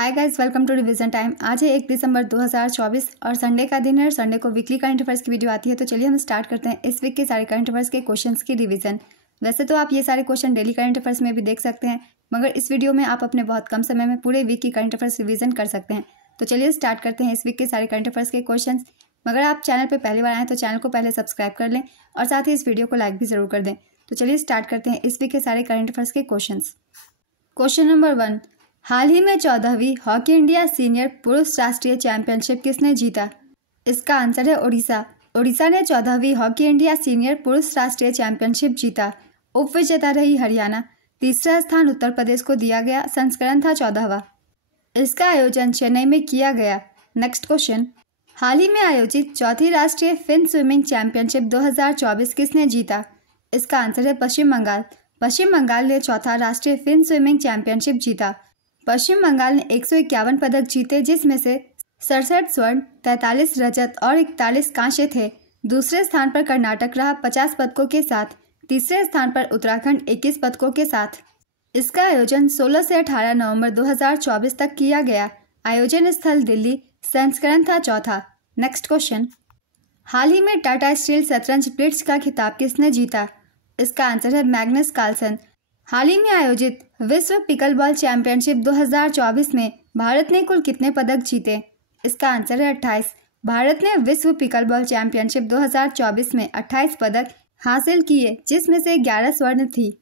Hi guys, welcome to revision time. आज है 1 दिसंबर 2024 और संडे का दिन है और संडे को वीकली करंट अफेयर्स की वीडियो आती है। तो चलिए हम स्टार्ट करते हैं इस वीक के सारे करंट अफेयर्स के क्वेश्चंस की रिवीजन। वैसे तो आप ये सारे क्वेश्चन डेली करंट अफेयर्स में भी देख सकते हैं, मगर इस वीडियो में आप अपने बहुत कम समय में पूरे वीक की करंट अफेयर्स रिवीजन कर सकते हैं। तो चलिए स्टार्ट करते हैं इस वीक के सारे करंट अफेयर्स के क्वेश्चन। मगर आप चैनल पर पहली बार आएँ तो चैनल को पहले सब्सक्राइब कर लें और साथ ही इस वीडियो को लाइक भी जरूर कर दें। तो चलिए स्टार्ट करते हैं इस वीक के सारे करंट अफेयर्स के क्वेश्चन। क्वेश्चन नंबर 1, हाल ही में 14वीं हॉकी इंडिया सीनियर पुरुष राष्ट्रीय चैंपियनशिप किसने जीता? इसका आंसर है ओडिशा। ओडिशा ने 14वीं हॉकी इंडिया सीनियर पुरुष राष्ट्रीय चैंपियनशिप जीता। उप विजेता रही हरियाणा। तीसरा स्थान उत्तर प्रदेश को दिया गया। संस्करण था 14वां। इसका आयोजन चेन्नई में किया गया। नेक्स्ट क्वेश्चन, हाल ही में आयोजित चौथी राष्ट्रीय फिन स्विमिंग चैंपियनशिप 2024 किसने जीता? इसका आंसर है पश्चिम बंगाल। पश्चिम बंगाल ने चौथा राष्ट्रीय फिन स्विमिंग चैंपियनशिप जीता। पश्चिम बंगाल ने 151 पदक जीते, जिसमें से 67 स्वर्ण, 43 रजत और 41 कांस्य थे। दूसरे स्थान पर कर्नाटक रहा 50 पदकों के साथ। तीसरे स्थान पर उत्तराखंड 21 पदकों के साथ। इसका आयोजन 16 से 18 नवंबर 2024 तक किया गया। आयोजन स्थल दिल्ली। संस्करण था चौथा। नेक्स्ट क्वेश्चन, हाल ही में टाटा स्टील शतरंज ब्लिट्ज का खिताब किसने जीता? इसका आंसर है मैग्नस कार्लसन। हाल ही में आयोजित विश्व पिकलबॉल चैंपियनशिप 2024 में भारत ने कुल कितने पदक जीते? इसका आंसर है 28। भारत ने विश्व पिकलबॉल चैंपियनशिप 2024 में 28 पदक हासिल किए, जिसमें से 11 स्वर्ण थी।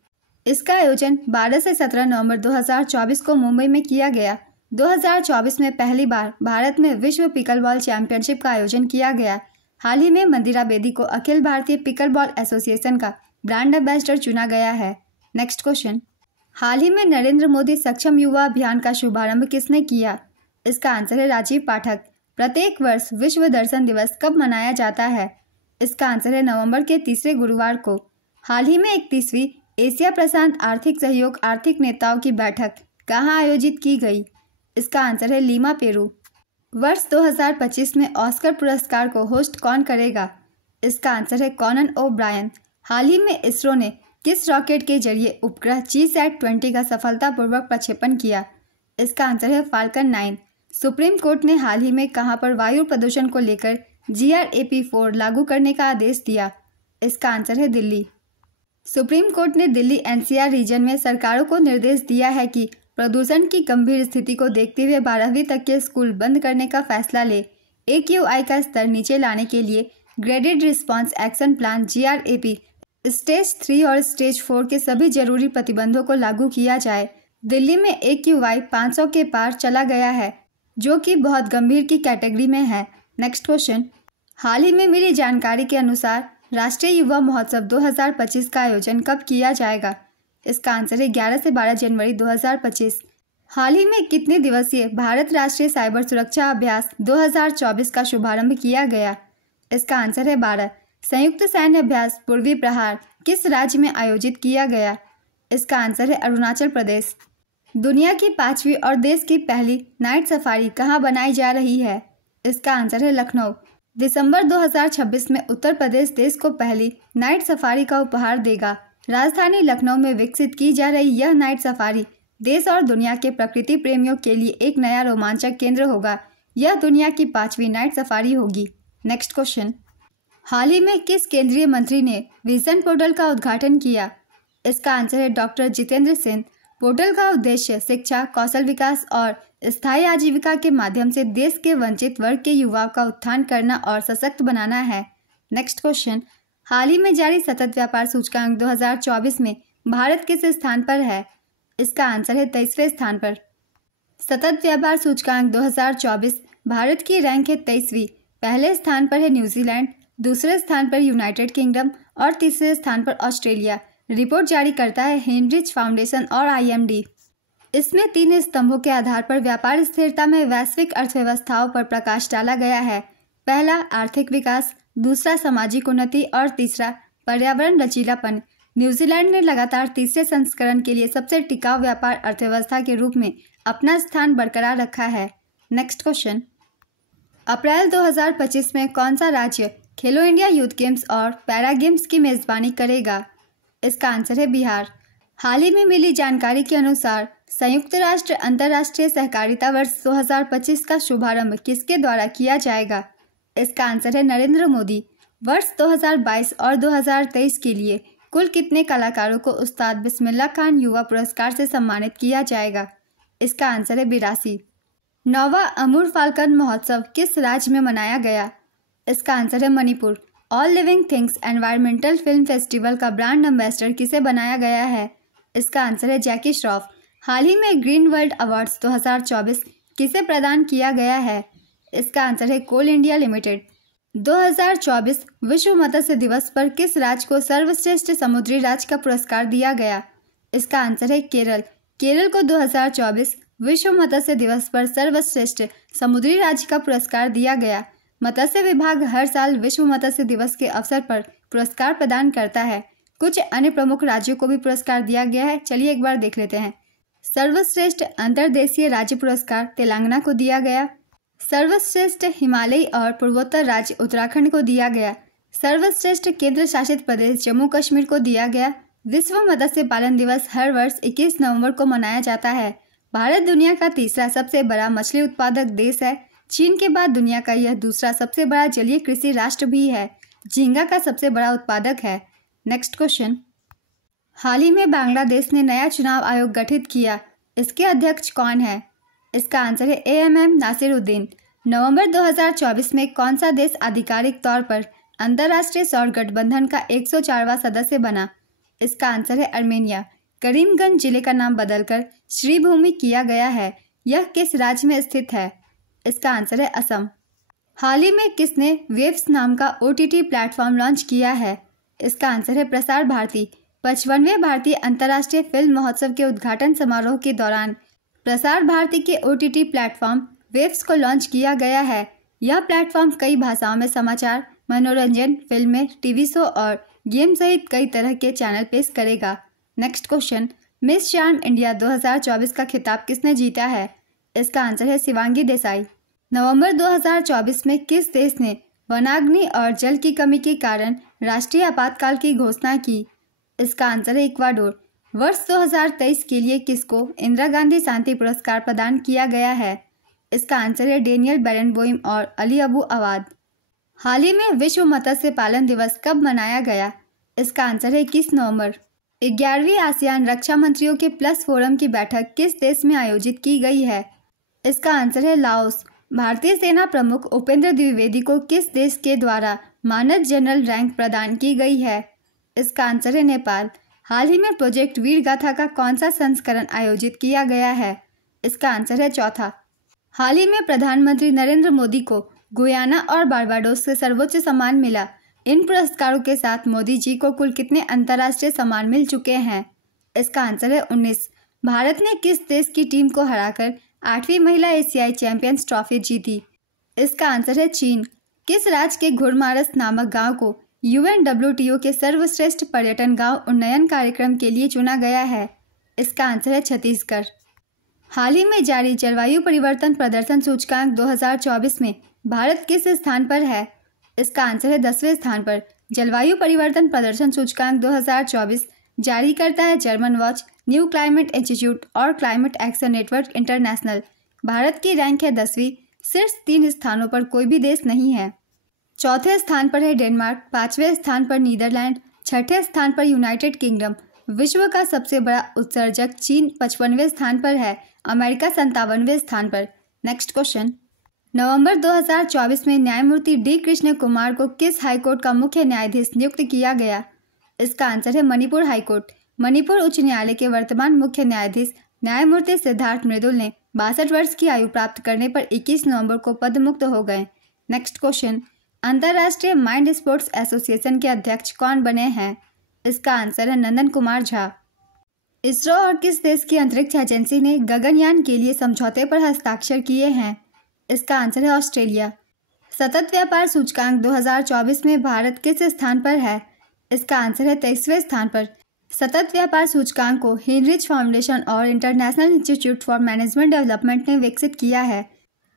इसका आयोजन 12 से 17 नवंबर 2024 को मुंबई में किया गया। 2024 में पहली बार भारत में विश्व पिकलबॉल चैंपियनशिप का आयोजन किया गया। हाल ही में मंदिरा बेदी को अखिल भारतीय पिकलबॉल एसोसिएशन का ब्रांड एम्बेसडर चुना गया है। नेक्स्ट क्वेश्चन, हाल ही में नरेंद्र मोदी सक्षम युवा अभियान का शुभारंभ किसने किया? इसका आंसर है राजीव पाठक। प्रत्येक वर्ष विश्व दर्शन दिवस कब मनाया जाता है? इसका आंसर है नवंबर के तीसरे गुरुवार को। हाल ही में 31वीं एशिया प्रशांत आर्थिक सहयोग आर्थिक नेताओं की बैठक कहाँ आयोजित की गई? इसका आंसर है लीमा, पेरू। वर्ष 2025 में ऑस्कर पुरस्कार को होस्ट कौन करेगा? इसका आंसर है कॉनन ओ ब्रायन। हाल ही में इसरो ने किस रॉकेट के जरिए उपग्रह GSAT-20 का सफलतापूर्वक प्रक्षेपण किया? इसका आंसर है फाल्कन 9। सुप्रीम कोर्ट ने हाल ही में कहां पर वायु प्रदूषण को लेकर GRAP-4 लागू करने का आदेश दिया? इसका आंसर है दिल्ली। सुप्रीम कोर्ट ने दिल्ली NCR रीजन में सरकारों को निर्देश दिया है कि प्रदूषण की गंभीर स्थिति को देखते हुए 12वीं तक के स्कूल बंद करने का फैसला ले। AQI का स्तर नीचे लाने के लिए graded response action plan GRAP stage 3 और स्टेज 4 के सभी जरूरी प्रतिबंधों को लागू किया जाए। दिल्ली में AQI 500 के पार चला गया है, जो कि बहुत गंभीर की कैटेगरी में है। नेक्स्ट क्वेश्चन, हाल ही में मिली जानकारी के अनुसार राष्ट्रीय युवा महोत्सव 2025 का आयोजन कब किया जाएगा? इसका आंसर है 11 से 12 जनवरी 2025। हाल ही में कितने दिवसीय भारत राष्ट्रीय साइबर सुरक्षा अभ्यास 2024 का शुभारंभ किया गया? इसका आंसर है 12। संयुक्त सैन्य अभ्यास पूर्वी प्रहार किस राज्य में आयोजित किया गया? इसका आंसर है अरुणाचल प्रदेश। दुनिया की 5वीं और देश की पहली नाइट सफारी कहां बनाई जा रही है? इसका आंसर है लखनऊ। दिसंबर 2026 में उत्तर प्रदेश देश को पहली नाइट सफारी का उपहार देगा। राजधानी लखनऊ में विकसित की जा रही यह नाइट सफारी देश और दुनिया के प्रकृति प्रेमियों के लिए एक नया रोमांचक केंद्र होगा। यह दुनिया की 5वीं नाइट सफारी होगी। नेक्स्ट क्वेश्चन, हाल ही में किस केंद्रीय मंत्री ने विजन पोर्टल का उद्घाटन किया? इसका आंसर है डॉक्टर जितेंद्र सिंह। पोर्टल का उद्देश्य शिक्षा, कौशल विकास और स्थायी आजीविका के माध्यम से देश के वंचित वर्ग के युवाओं का उत्थान करना और सशक्त बनाना है। नेक्स्ट क्वेश्चन, हाल ही में जारी सतत व्यापार सूचकांक 2024 में भारत किस स्थान पर है? इसका आंसर है 23वें स्थान पर। सतत व्यापार सूचकांक 2024 भारत की रैंक है 23वीं। पहले स्थान पर है न्यूजीलैंड, दूसरे स्थान पर यूनाइटेड किंगडम और तीसरे स्थान पर ऑस्ट्रेलिया। रिपोर्ट जारी करता है हेनरिच फाउंडेशन और IMD। इसमें 3 स्तंभों के आधार पर व्यापार स्थिरता में वैश्विक अर्थव्यवस्थाओं पर प्रकाश डाला गया है। पहला आर्थिक विकास, दूसरा सामाजिक उन्नति और तीसरा पर्यावरण लचीलापन। न्यूजीलैंड ने लगातार तीसरे संस्करण के लिए सबसे टिकाऊ व्यापार अर्थव्यवस्था के रूप में अपना स्थान बरकरार रखा है। नेक्स्ट क्वेश्चन, अप्रैल 2025 में कौन सा राज्य खेलो इंडिया यूथ गेम्स और पैरा गेम्स की मेजबानी करेगा? इसका आंसर है बिहार। हाल ही में मिली जानकारी के अनुसार संयुक्त राष्ट्र अंतर्राष्ट्रीय सहकारिता वर्ष 2025 का शुभारंभ किसके द्वारा किया जाएगा? इसका आंसर है नरेंद्र मोदी। वर्ष 2022 और 2023 के लिए कुल कितने कलाकारों को उस्ताद बिस्मिल्लाह खान युवा पुरस्कार से सम्मानित किया जाएगा? इसका आंसर है 82। 9वां अमूर फाल्कन महोत्सव किस राज्य में मनाया गया? इसका आंसर है Manipur. All living things environmental film festival का ब्रांड एम्बेसडर किसे बनाया गया है? इसका आंसर है जैकी श्रॉफ। हाल ही में ग्रीन वर्ल्ड अवार्ड्स 2024 किसे प्रदान किया गया है? इसका आंसर है कोल इंडिया लिमिटेड। 2024 विश्व मत्स्य दिवस पर किस राज्य को सर्वश्रेष्ठ समुद्री राज्य का पुरस्कार दिया गया? इसका आंसर है केरल। केरल को 2024 विश्व मत्स्य दिवस पर सर्वश्रेष्ठ समुद्री राज्य का पुरस्कार दिया गया। मत्स्य विभाग हर साल विश्व मत्स्य दिवस के अवसर पर पुरस्कार प्रदान करता है। कुछ अन्य प्रमुख राज्यों को भी पुरस्कार दिया गया है, चलिए एक बार देख लेते हैं। सर्वश्रेष्ठ अंतर्देशीय राज्य पुरस्कार तेलंगाना को दिया गया। सर्वश्रेष्ठ हिमालयी और पूर्वोत्तर राज्य उत्तराखंड को दिया गया। सर्वश्रेष्ठ केंद्र शासित प्रदेश जम्मू कश्मीर को दिया गया। विश्व मत्स्य पालन दिवस हर वर्ष 21 नवंबर को मनाया जाता है। भारत दुनिया का तीसरा सबसे बड़ा मछली उत्पादक देश है। चीन के बाद दुनिया का यह दूसरा सबसे बड़ा जलीय कृषि राष्ट्र भी है। झींगा का सबसे बड़ा उत्पादक है। नेक्स्ट क्वेश्चन, हाल ही में बांग्लादेश ने नया चुनाव आयोग गठित किया, इसके अध्यक्ष कौन है? इसका आंसर है AMM नासिरुद्दीन। नवंबर 2024 में कौन सा देश आधिकारिक तौर पर अंतर्राष्ट्रीय सौर गठबंधन का 104वां सदस्य बना? इसका आंसर है अर्मेनिया। करीमगंज जिले का नाम बदलकर श्रीभूमि किया गया है। यह किस राज्य में स्थित है? इसका आंसर है असम। हाल ही में किसने वेव्स नाम का OTT प्लेटफॉर्म लॉन्च किया है? इसका आंसर है प्रसार भारती। 55वें भारतीय अंतर्राष्ट्रीय फिल्म महोत्सव के उद्घाटन समारोह के दौरान प्रसार भारती के OTT प्लेटफॉर्म वेव्स को लॉन्च किया गया है। यह प्लेटफॉर्म कई भाषाओं में समाचार, मनोरंजन, फिल्में, टीवी शो और गेम सहित कई तरह के चैनल पेश करेगा। Next question, miss charm India 2024 का खिताब किसने जीता है? इसका आंसर है शिवांगी देसाई। नवंबर 2024 में किस देश ने वनाग्नि और जल की कमी के कारण राष्ट्रीय आपातकाल की घोषणा की? इसका आंसर है इक्वाडोर। वर्ष 2023 के लिए किसको इंदिरा गांधी शांति पुरस्कार प्रदान किया गया है? इसका आंसर है डेनियल बेरेनबोइम और अली अबू अवाद। हाल ही में विश्व मत्स्य पालन दिवस कब मनाया गया? इसका आंसर है 21 नवंबर। 11वीं आसियान रक्षा मंत्रियों के प्लस फोरम की बैठक किस देश में आयोजित की गई है? इसका आंसर है लाओस। भारतीय सेना प्रमुख उपेंद्र द्विवेदी को किस देश के द्वारा मानद जनरल रैंक प्रदान की गई है? इसका आंसर है नेपाल। हाल ही में प्रोजेक्ट वीर गाथा का कौन सा संस्करण आयोजित किया गया है? इसका आंसर है चौथा। हाल ही में प्रधानमंत्री नरेंद्र मोदी को गुयाना और बारबाडोस से सर्वोच्च सम्मान मिला। इन पुरस्कारों के साथ मोदी जी को कुल कितने अंतर्राष्ट्रीय सम्मान मिल चुके हैं? इसका आंसर है 19। भारत ने किस देश की टीम को हराकर 8वीं महिला एशियाई चैंपियंस ट्रॉफी जीती? इसका आंसर है चीन। किस राज्य के घुड़मारस नामक गांव को UNWTO के सर्वश्रेष्ठ पर्यटन गांव उन्नयन कार्यक्रम के लिए चुना गया है? इसका आंसर है छत्तीसगढ़। हाल ही में जारी जलवायु परिवर्तन प्रदर्शन सूचकांक 2024 में भारत किस स्थान पर है? इसका आंसर है 10वें स्थान पर। जलवायु परिवर्तन प्रदर्शन सूचकांक 2024 जारी करता है German watch, new climate institute और climate action network international. Bharat की रैंक है 10वीं। शीर्ष 3 स्थानों पर कोई भी देश नहीं है। चौथे स्थान पर है डेनमार्क, 5वें स्थान पर नीदरलैंड, 6ठे स्थान पर यूनाइटेड किंगडम। विश्व का सबसे बड़ा उत्सर्जक चीन 55वें स्थान पर है। अमेरिका 57वें स्थान पर। नेक्स्ट क्वेश्चन, नवंबर 2024 में न्यायमूर्ति D कृष्ण कुमार को किस हाईकोर्ट का मुख्य न्यायाधीश नियुक्त किया गया? इसका आंसर है मणिपुर हाईकोर्ट। मणिपुर उच्च न्यायालय के वर्तमान मुख्य न्यायाधीश न्यायमूर्ति सिद्धार्थ मृदुल ने 62 वर्ष की आयु प्राप्त करने पर 21 नवंबर को पद मुक्त हो गए। नेक्स्ट क्वेश्चन, अंतर्राष्ट्रीय माइंड स्पोर्ट्स एसोसिएशन के अध्यक्ष कौन बने हैं? इसका आंसर है नंदन कुमार झा। इसरो और किस देश की अंतरिक्ष एजेंसी ने गगनयान के लिए समझौते पर हस्ताक्षर किए हैं? इसका आंसर है ऑस्ट्रेलिया। सतत व्यापार सूचकांक 2024 में भारत किस स्थान पर है? इसका आंसर है 23वें स्थान पर। सतत व्यापार सूचकांक को हेनरिच फाउंडेशन और international institute for management development ने विकसित किया है।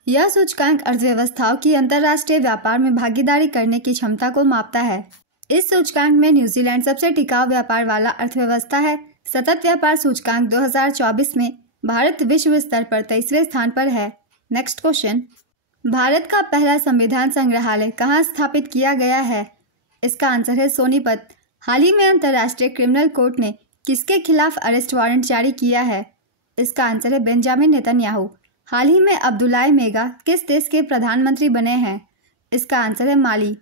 यह सूचकांक अर्थव्यवस्थाओं की अंतर्राष्ट्रीय व्यापार में भागीदारी करने की क्षमता को मापता है। इस सूचकांक में न्यूजीलैंड सबसे टिकाऊ व्यापार वाला अर्थव्यवस्था है। सतत व्यापार सूचकांक 2024 में भारत विश्व स्तर पर 23वें स्थान पर है। नेक्स्ट क्वेश्चन, भारत का पहला संविधान संग्रहालय कहाँ स्थापित किया गया है? इसका आंसर है सोनीपत। हाल ही में अंतर्राष्ट्रीय क्रिमिनल कोर्ट ने किसके खिलाफ अरेस्ट वारंट जारी किया है? इसका आंसर है बेंजामिन नेतन्याहू। हाल ही में अब्दुल्लाह मेगा किस देश के प्रधानमंत्री बने हैं? इसका आंसर है माली।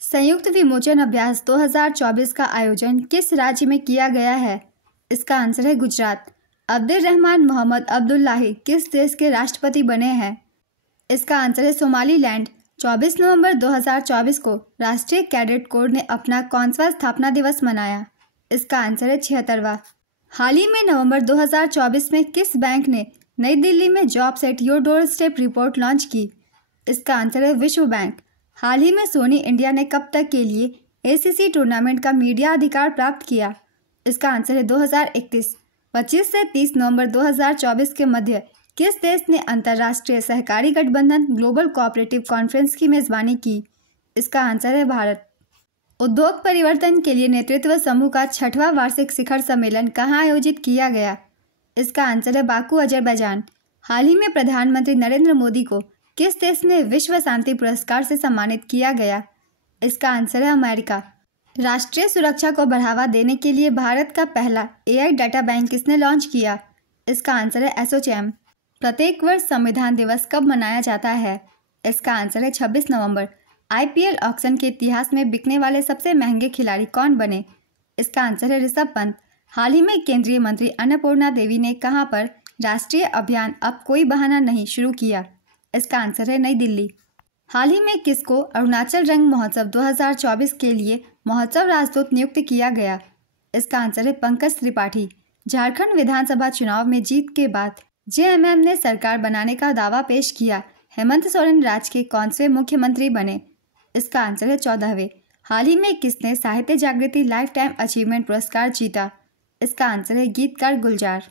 संयुक्त विमोचन अभ्यास 2024 का आयोजन किस राज्य में किया गया है? इसका आंसर है गुजरात। अब्दुल रहमान मोहम्मद अब्दुल्लाही किस देश के राष्ट्रपति बने हैं? इसका आंसर है सोमालीलैंड। 24 नवंबर 2024 को राष्ट्रीय कैडेट कोर ने अपना कौन-सा स्थापना दिवस मनाया? इसका आंसर है 76वां। हाल ही में नवंबर 2024 में किस बैंक ने नई दिल्ली में jobs at your door step report launch की? इसका आंसर है विश्व बैंक। हाल ही में सोनी इंडिया ने कब तक के लिए एसीसी टूर्नामेंट का मीडिया अधिकार प्राप्त किया? इसका आंसर है 2031। 25 से 30 नवंबर 2024 के मध्य किस देश ने अंतर्राष्ट्रीय सहकारी गठबंधन ग्लोबल कोऑपरेटिव कॉन्फ्रेंस की मेजबानी की? इसका आंसर है भारत। उद्योग परिवर्तन के लिए नेतृत्व समूह का 6वां वार्षिक शिखर सम्मेलन कहाँ आयोजित किया गया? इसका आंसर है बाकू, अजरबैजान। हाल ही में प्रधानमंत्री नरेंद्र मोदी को किस देश में विश्व शांति पुरस्कार से सम्मानित किया गया? इसका आंसर है अमेरिका। राष्ट्रीय सुरक्षा को बढ़ावा देने के लिए भारत का पहला एआई डाटा बैंक किसने लॉन्च किया? इसका आंसर है एसोचैम। प्रत्येक वर्ष संविधान दिवस कब मनाया जाता है? इसका आंसर है 26 नवंबर। आईपीएल ऑक्शन के इतिहास में बिकने वाले सबसे महंगे खिलाड़ी कौन बने? इसका आंसर है ऋषभ पंत। हाल ही में केंद्रीय मंत्री अन्नपूर्णा देवी ने कहां पर राष्ट्रीय अभियान अब कोई बहाना नहीं शुरू किया? इसका आंसर है नई दिल्ली। हाल ही में किसको अरुणाचल रंग महोत्सव 2024 के लिए महोत्सव राजदूत नियुक्त किया गया? इसका आंसर है पंकज त्रिपाठी। झारखंड विधानसभा चुनाव में जीत के बाद जेएमएम ने सरकार बनाने का दावा पेश किया। हेमंत सोरेन राज्य के कौन-से मुख्यमंत्री बने? इसका आंसर है 14वें। हाल ही में किसने साहित्य जागृति लाइफ टाइम अचीवमेंट पुरस्कार जीता? इसका आंसर है गीतकार गुलजार।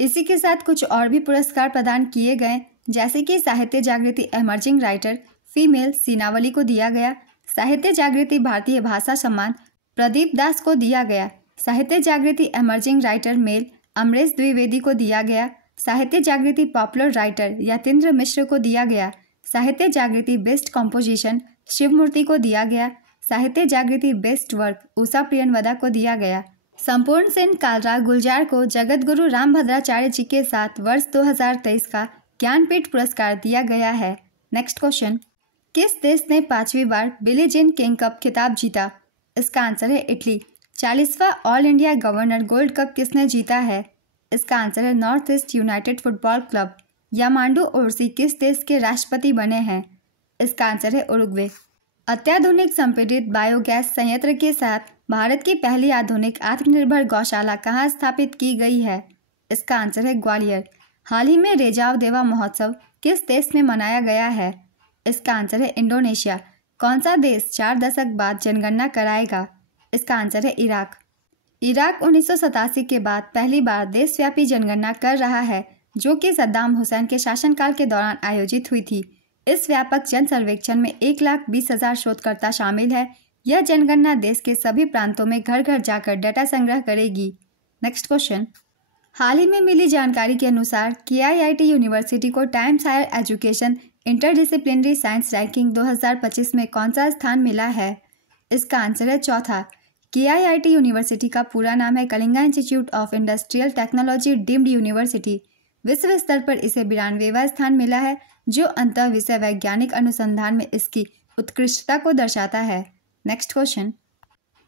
इसी के साथ कुछ और भी पुरस्कार प्रदान किए गए, जैसे कि साहित्य जागृति एमर्जिंग राइटर फीमेल सीनावली को दिया गया, साहित्य जागृति भारतीय भाषा सम्मान प्रदीप दास को दिया गया, Sahitya Jagriti emerging writer male Amresh Dwivedi को दिया गया, साहित्य जागृति पॉपुलर राइटर यतीन्द्र मिश्र को दिया गया, साहित्य जागृति बेस्ट कॉम्पोजिशन शिवमूर्ति को दिया गया, साहित्य जागृति बेस्ट वर्क उषा प्रियनवदा को दिया गया। संपूर्ण सेन कालरा गुलजार को जगत गुरु रामभद्राचार्य जी के साथ वर्ष 2023 का ज्ञानपीठ पुरस्कार दिया गया है। नेक्स्ट क्वेश्चन, किस देश ने 5वीं बार बिली जीन किंग कप खिताब जीता? इसका आंसर है इटली। 40वां all India governor gold cup किसने जीता है? इसका आंसर है north east united football club. Yamandu Orsi किस देश के राष्ट्रपति बने हैं? इसका आंसर है उरुग्वे। अत्याधुनिक संपीड़ित बायोगैस संयंत्र के साथ भारत की पहली आधुनिक आत्मनिर्भर गौशाला कहाँ स्थापित की गई है? इसका आंसर है ग्वालियर। हाल ही में रेजाव देवा महोत्सव किस देश में मनाया गया है? इसका आंसर है इंडोनेशिया। कौन सा देश 4 दशक बाद जनगणना कराएगा? इसका आंसर है इराक। इराक 1987 के बाद पहली बार देशव्यापी जनगणना कर रहा है, जो कि सद्दाम हुसैन के शासनकाल के दौरान आयोजित हुई थी। इस व्यापक जन सर्वेक्षण में 1,20,000 शोधकर्ता शामिल है। यह जनगणना देश के सभी प्रांतों में घर घर जाकर डाटा संग्रह करेगी। नेक्स्ट क्वेश्चन, हाल ही में मिली जानकारी के अनुसार KIIT यूनिवर्सिटी को Times Higher Education interdisciplinary science ranking 2025 में कौन सा स्थान मिला है? इसका आंसर है चौथा। KIIT यूनिवर्सिटी का पूरा नाम है Kalinga institute of industrial technology deemed university. विश्व स्तर पर इसे 92वां स्थान मिला है, जो अंतः विषय वैज्ञानिक अनुसंधान में इसकी उत्कृष्टता को दर्शाता है। नेक्स्ट क्वेश्चन,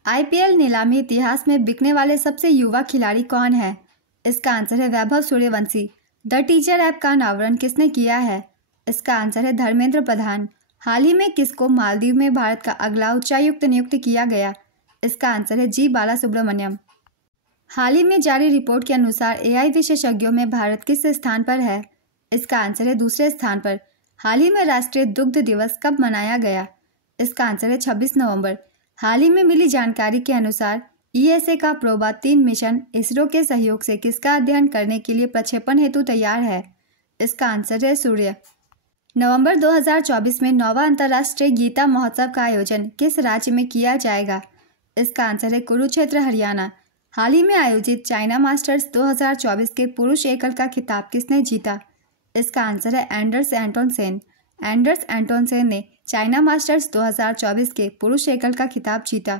IPL नीलामी इतिहास में बिकने वाले सबसे युवा खिलाड़ी कौन है? इसका आंसर है Vaibhav Suryavanshi. The teacher app का अनावरण किसने किया है? इसका आंसर है धर्मेंद्र प्रधान। हाल ही में किसको मालदीव में भारत का अगला उच्चायुक्त नियुक्त किया गया? इसका आंसर है जी बालासुब्रमण्यम। हाल ही में जारी रिपोर्ट के अनुसार AI विशेषज्ञों में भारत किस स्थान पर है? इसका आंसर है दूसरे स्थान पर। हाल ही में राष्ट्रीय दुग्ध दिवस कब मनाया गया? इसका आंसर है 26 नवंबर। हाल ही में मिली जानकारी के अनुसार ESA का प्रोबा 3 मिशन इसरो के सहयोग से किसका अध्ययन करने के लिए प्रक्षेपण हेतु तैयार है? इसका आंसर है सूर्य। नवंबर 2024 में 9वां अंतर्राष्ट्रीय गीता महोत्सव का आयोजन किस राज्य में किया जाएगा? इसका आंसर है कुरुक्षेत्र, हरियाणा। हाल ही में आयोजित चाइना मास्टर्स 2024 के पुरुष एकल का खिताब किसने जीता? इसका आंसर है एंडर्स एंटोनसेन। एंडर्स एंटोनसेन ने चाइना मास्टर्स 2024 के पुरुष एकल का खिताब जीता।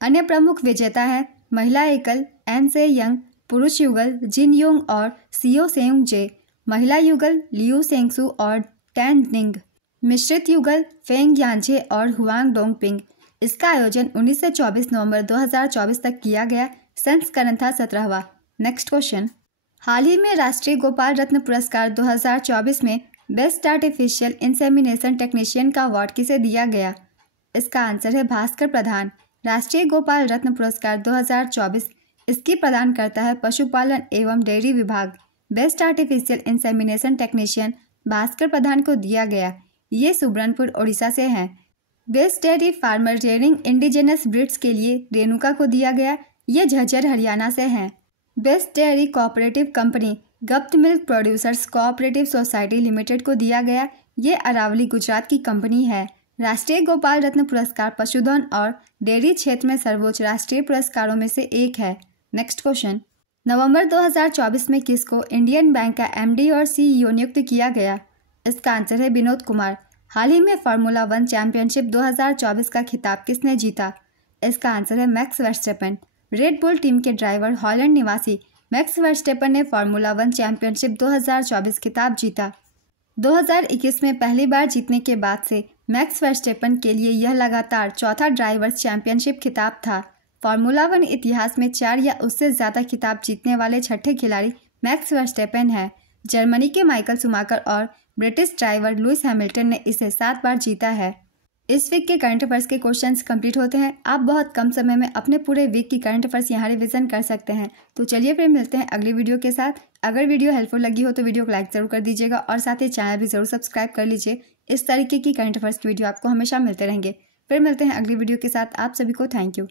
अन्य प्रमुख विजेता है महिला एकल एन से यंग, पुरुष युगल जिन योंग और सियो सेयुंग जे, महिला युगल लियू सेंगसू और टैन निंग, मिश्रित युगल फेंग यांझे और हुआंग डोंगपिंग। इसका आयोजन 19 से 24 नवंबर 2024 तक किया गया। संस्करण था 17वां। नेक्स्ट क्वेश्चन, हाल ही में राष्ट्रीय गोपाल रत्न पुरस्कार 2024 में बेस्ट आर्टिफिशियल इंसेमिनेशन टेक्नीशियन का अवार्ड किसे दिया गया? इसका आंसर है भास्कर प्रधान। राष्ट्रीय गोपाल रत्न पुरस्कार 2024 इसकी प्रदान करता है पशुपालन एवं डेयरी विभाग। Best artificial insemination technician Bhaskar Pradhan को दिया गया। ये सुबर्णपुर ओडिशा से हैं। Best dairy farmer rearing indigenous breeds के लिए रेणुका को दिया गया। ये झज्जर हरियाणा से हैं। बेस्ट डेयरी कोऑपरेटिव कंपनी गप्त milk producers cooperative society limited को दिया गया। ये अरावली गुजरात की कंपनी है। राष्ट्रीय गोपाल रत्न पुरस्कार पशुधन और डेयरी क्षेत्र में सर्वोच्च राष्ट्रीय पुरस्कारों में से एक है। नेक्स्ट क्वेश्चन, नवंबर 2024 में किसको इंडियन बैंक का एमडी और सीईओ नियुक्त किया गया? इसका आंसर है विनोद कुमार। हाल ही में फार्मूला 1 चैंपियनशिप 2024 का खिताब किसने जीता? इसका आंसर है max Verstappen. Red bull team के ड्राइवर हॉलैंड निवासी मैक्स वर्स्टेपन ने फार्मूला 1 चैंपियनशिप 2024 खिताब जीता। 2021 में पहली बार जीतने के बाद से मैक्स वर्स्टेपन के लिए यह लगातार चौथा ड्राइवर्स चैंपियनशिप खिताब था। फार्मूला 1 इतिहास में 4 या उससे ज़्यादा खिताब जीतने वाले छठे खिलाड़ी मैक्स वर्स्टेपन है। जर्मनी के माइकल शुमाकर और ब्रिटिश ड्राइवर लुइस हैमिल्टन ने इसे 7 बार जीता है। इस वीक के करंट अफेयर्स के क्वेश्चंस कंप्लीट होते हैं। आप बहुत कम समय में अपने पूरे वीक की करंट अफेयर्स यहाँ रिवीजन कर सकते हैं। तो चलिए फिर मिलते हैं अगली वीडियो के साथ। अगर वीडियो हेल्पफुल लगी हो तो वीडियो को लाइक जरूर कर दीजिएगा और साथ ही चैनल भी जरूर सब्सक्राइब कर लीजिए। इस तरीके की करंट अफेयर्स की वीडियो आपको हमेशा मिलते रहेंगे। फिर मिलते हैं अगली वीडियो के साथ। आप सभी को थैंक यू।